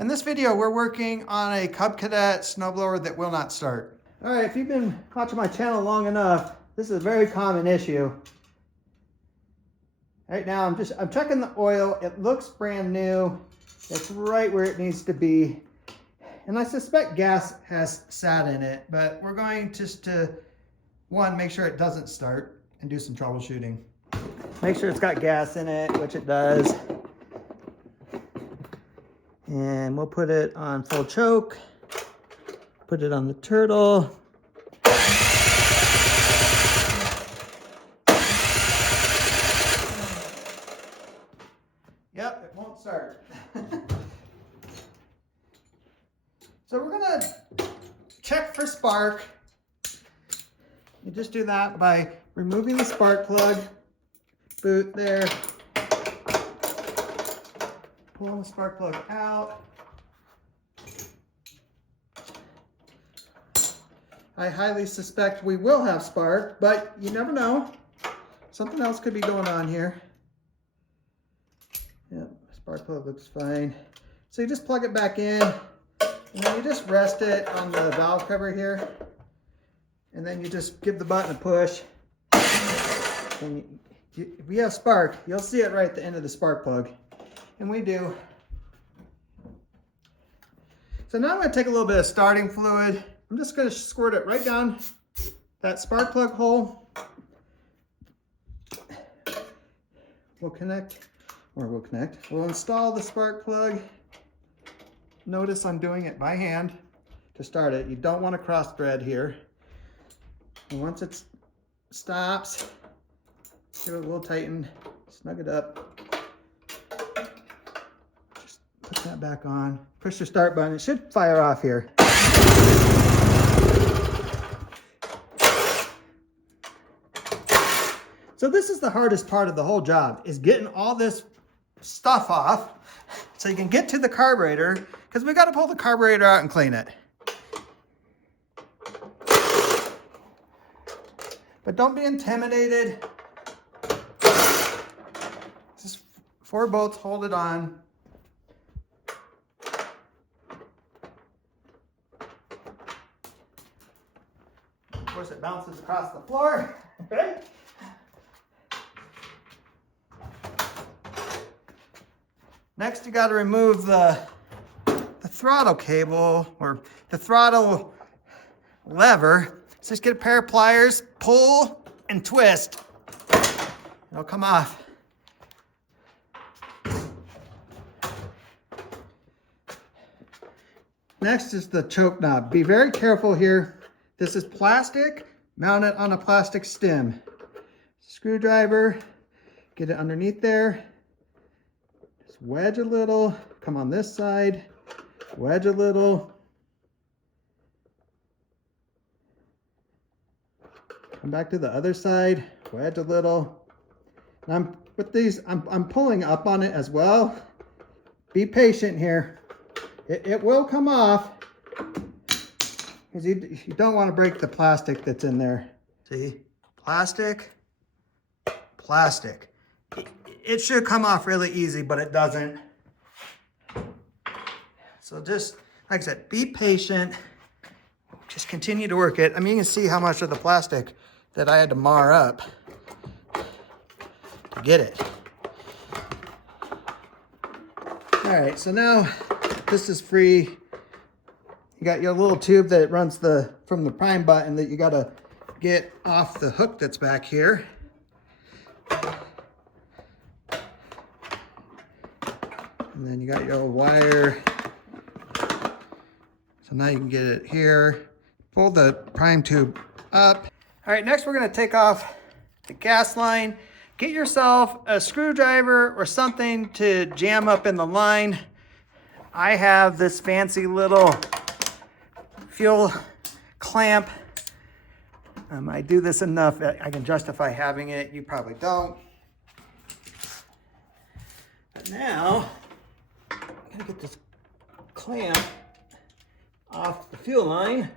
In this video, we're working on a Cub Cadet snowblower that will not start. All right, if you've been watching my channel long enough, this is a very common issue. Right now, I'm checking the oil. It looks brand new. It's right where it needs to be. And I suspect gas has sat in it, but we're going just to, one, make sure it doesn't start and do some troubleshooting. Make sure it's got gas in it, which it does. And we'll put it on full choke, put it on the turtle. Yep, it won't start. So we're gonna check for spark. You just do that by removing the spark plug, boot there, pulling the spark plug out. I highly suspect we will have spark, but you never know. Something else could be going on here. Yep, spark plug looks fine. So you just plug it back in, and then you just rest it on the valve cover here. And then you just give the button a push. And if we have spark, you'll see it right at the end of the spark plug. And we do. So now I'm going to take a little bit of starting fluid. I'm just going to squirt it right down that spark plug hole. We'll install the spark plug. Notice I'm doing it by hand to start it. You don't want to cross thread here. And once it stops, give it a little tighten, snug it up. Just put that back on. Push the start button. It should fire off here. So this is the hardest part of the whole job, is getting all this stuff off so you can get to the carburetor, because we got to pull the carburetor out and clean it. But don't be intimidated. Just 4 bolts, hold it on. Of course, it bounces across the floor. Okay. Next, you got to remove the throttle cable, or the throttle lever. So just get a pair of pliers, pull and twist. It'll come off. Next is the choke knob. Be very careful here. This is plastic, mounted on a plastic stem. Screwdriver, get it underneath there. Just wedge a little, come on this side, wedge a little. Come back to the other side, wedge a little. And I'm pulling up on it as well. Be patient here. It will come off, because you don't want to break the plastic that's in there. See, plastic, plastic. It should come off really easy, but it doesn't. So just, like I said, be patient. Just continue to work it. I mean, you can see how much of the plastic that I had to mar up to get it. All right, so now this is free. You got your little tube that runs from the prime button that you gotta get off the hook that's back here. And then you got your old wire. So now you can get it here. Pull the prime tube up. All right, next we're gonna take off the gas line. Get yourself a screwdriver or something to jam up in the line. I have this fancy little fuel clamp. I do this enough that I can justify having it. You probably don't. But now, I'm gonna get this clamp off the fuel line.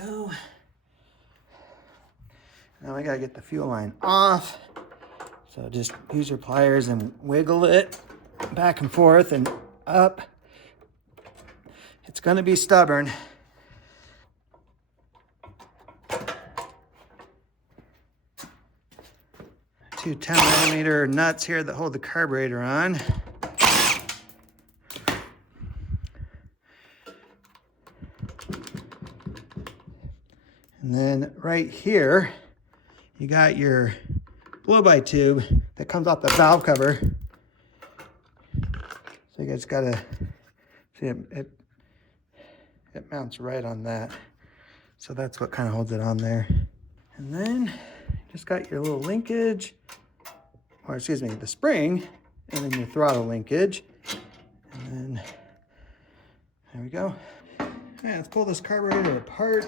Go. Now I gotta get the fuel line off. So just use your pliers and wiggle it back and forth and up. It's gonna be stubborn. Two 10mm nuts here that hold the carburetor on. And then right here, you got your blow-by tube that comes off the valve cover. So you guys gotta see it mounts right on that. So that's what kind of holds it on there. And then you just got your little linkage, or excuse me, the spring, and then your throttle linkage. And then there we go. All right, let's pull this carburetor apart.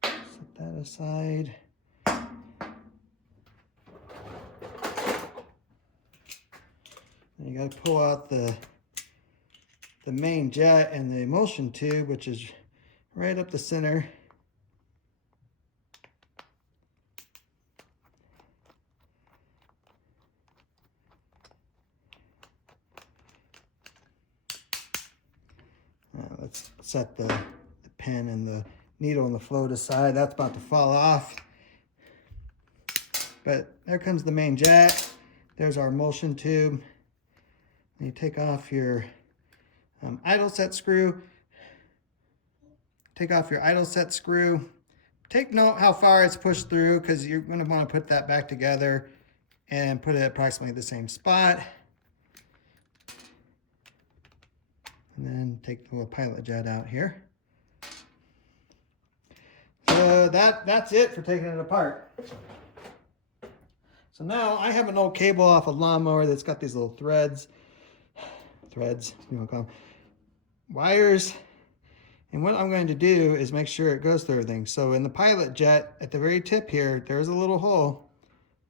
Set that aside. You got to pull out the main jet and the emulsion tube, which is right up the center. Let's set the pin and the needle and the float aside. That's about to fall off. But there comes the main jet. There's our emulsion tube. And you take off your idle set screw. Take off your idle set screw. Take note how far it's pushed through, because you're going to want to put that back together and put it at approximately the same spot. And then take the little pilot jet out here. So that's it for taking it apart. So now I have an old cable off a lawnmower that's got these little threads, you want to call them, wires. And what I'm going to do is make sure it goes through everything. So in the pilot jet, at the very tip here, there's a little hole,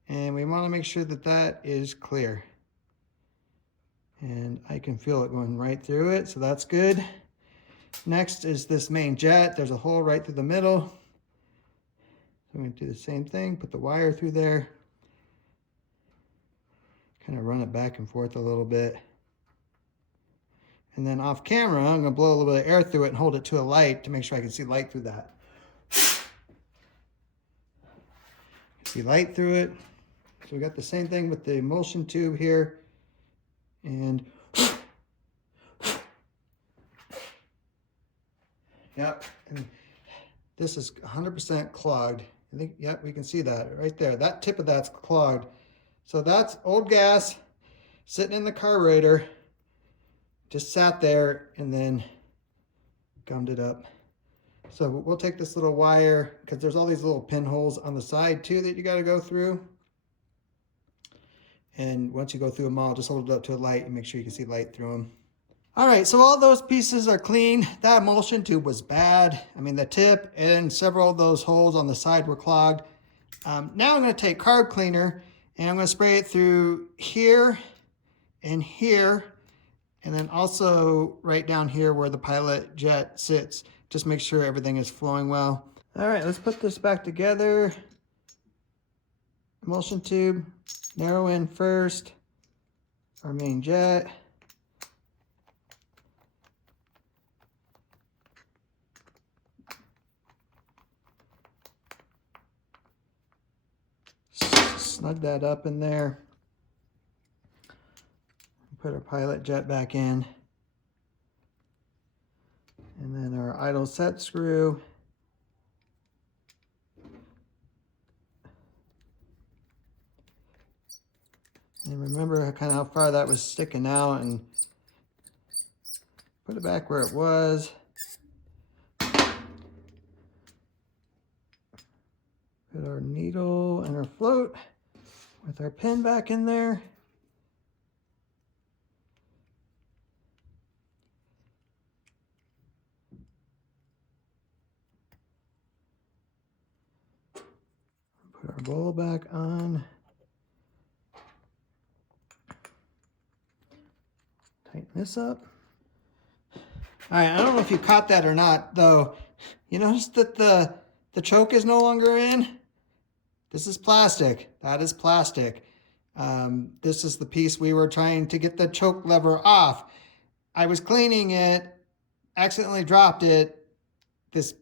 and we want to make sure that that is clear. And I can feel it going right through it, so that's good. Next is this main jet. There's a hole right through the middle. So I'm going to do the same thing, put the wire through there. Kind of run it back and forth a little bit. And then off camera, I'm going to blow a little bit of air through it and hold it to a light to make sure I can see light through that. See light through it. So we got the same thing with the emulsion tube here. And yep, and this is 100% clogged. I think, yep, we can see that right there. That tip of that's clogged. So that's old gas sitting in the carburetor. Just sat there and then gummed it up. So we'll take this little wire, because there's all these little pinholes on the side too that you got to go through. And once you go through them all, just hold it up to a light and make sure you can see light through them. All right, so all those pieces are clean. That emulsion tube was bad. I mean, the tip and several of those holes on the side were clogged. Now I'm going to take carb cleaner and I'm going to spray it through here and here, and then also right down here where the pilot jet sits. Just make sure everything is flowing well. All right, let's put this back together. Emulsion tube, narrow in first, our main jet. Snug that up in there. Put our pilot jet back in. And then our idle set screw. And remember kind of how far that was sticking out, and put it back where it was. Put our needle and our float with our pin back in there. Put our bowl back on. Tighten this up. All right, I don't know if you caught that or not, though. You notice that the choke is no longer in? This is plastic. That is plastic. This is the piece we were trying to get the choke lever off. I was cleaning it, accidentally dropped it. This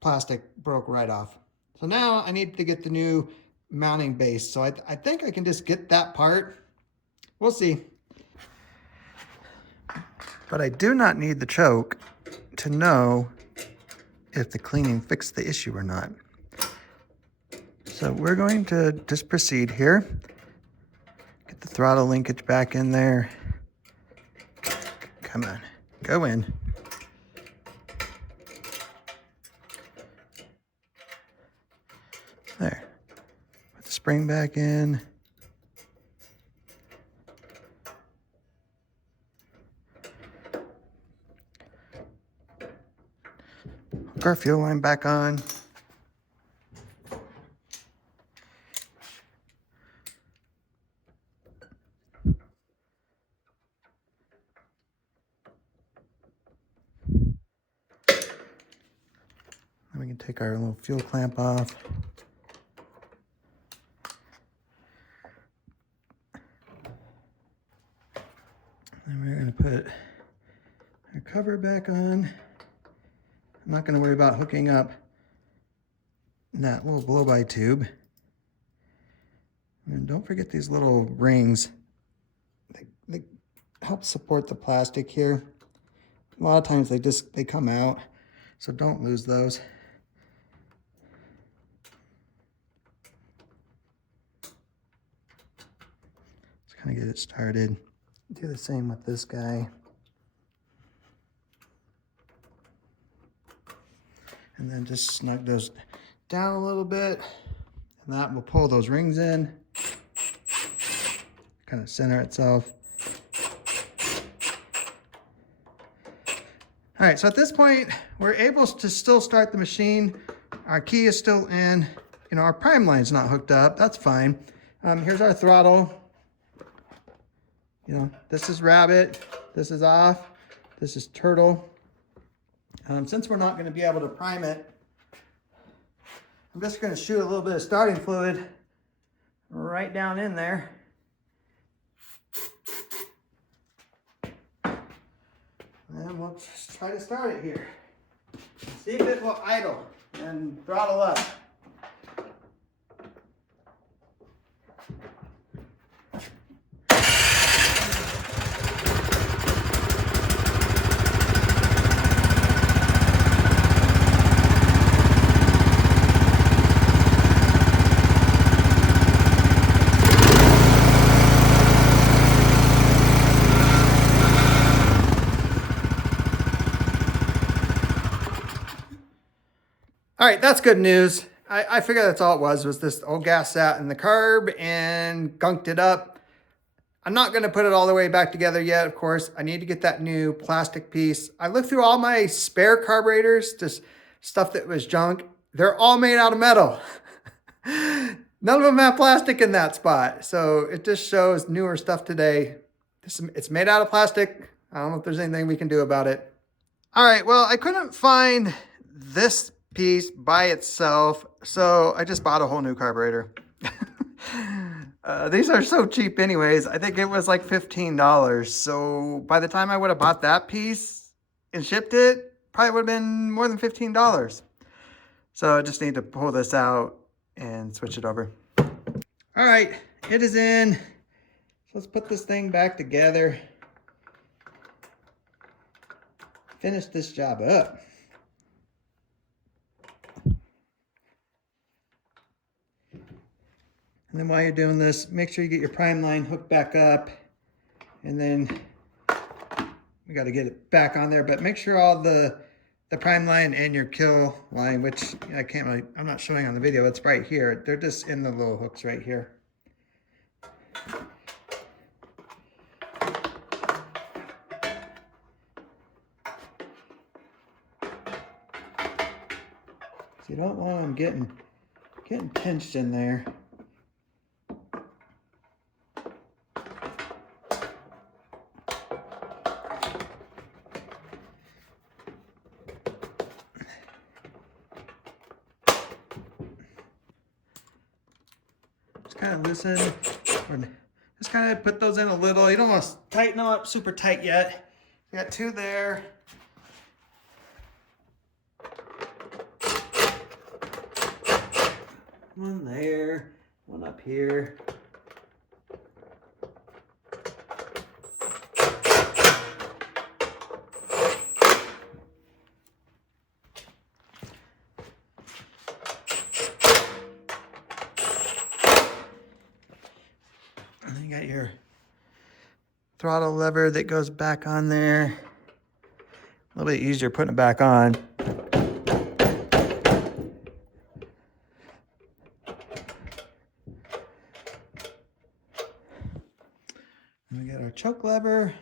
plastic broke right off. So now I need to get the new mounting base. So I think I can just get that part. We'll see. But I do not need the choke to know if the cleaning fixed the issue or not. So we're going to just proceed here. Get the throttle linkage back in there. Come on, go in. There. Put the spring back in. Hook our fuel line back on. Then we can take our little fuel clamp off. And we're going to put our cover back on. I'm not going to worry about hooking up that little blow-by tube. And don't forget these little rings. They help support the plastic here. A lot of times they come out, so don't lose those. Let's kind of get it started. Do the same with this guy. And then just snug those down a little bit. And that will pull those rings in. Kind of center itself. All right, so at this point, we're able to still start the machine. Our key is still in. You know, our prime line's not hooked up. That's fine. Here's our throttle. You know, this is rabbit. This is off. This is turtle. Since we're not going to be able to prime it, I'm just going to shoot a little bit of starting fluid right down in there. And we'll just try to start it here. See if it will idle and throttle up. All right, that's good news. I figured that's all it was this old gas sat in the carb and gunked it up. I'm not gonna put it all the way back together yet, of course. I need to get that new plastic piece. I looked through all my spare carburetors, just stuff that was junk. They're all made out of metal. None of them have plastic in that spot. So it just shows newer stuff today. It's made out of plastic. I don't know if there's anything we can do about it. All right, well, I couldn't find this piece by itself, so I just bought a whole new carburetor. These are so cheap anyways. I think it was like $15. So by the time I would have bought that piece and shipped it, probably would have been more than $15. So I just need to pull this out and switch it over. All right, it is in. So let's put this thing back together. Finish this job up. And then while you're doing this, make sure you get your prime line hooked back up. And then we got to get it back on there, but make sure all the prime line and your kill line, which I'm not showing on the video, it's right here. They're just in the little hooks right here. So you don't want them getting pinched in there. kind of loosen. Just kind of put those in a little. You don't want to tighten them up super tight yet. We got 2 there. One there, one up here. And then you got your throttle lever that goes back on there. A little bit easier putting it back on. And we got our choke lever.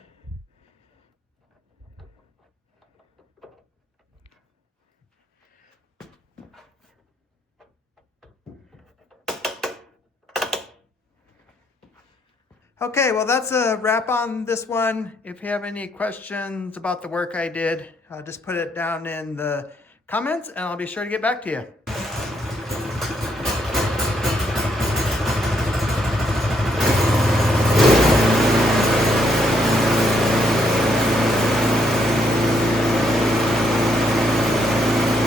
Okay, well that's a wrap on this one. If you have any questions about the work I did, just put it down in the comments and I'll be sure to get back to you.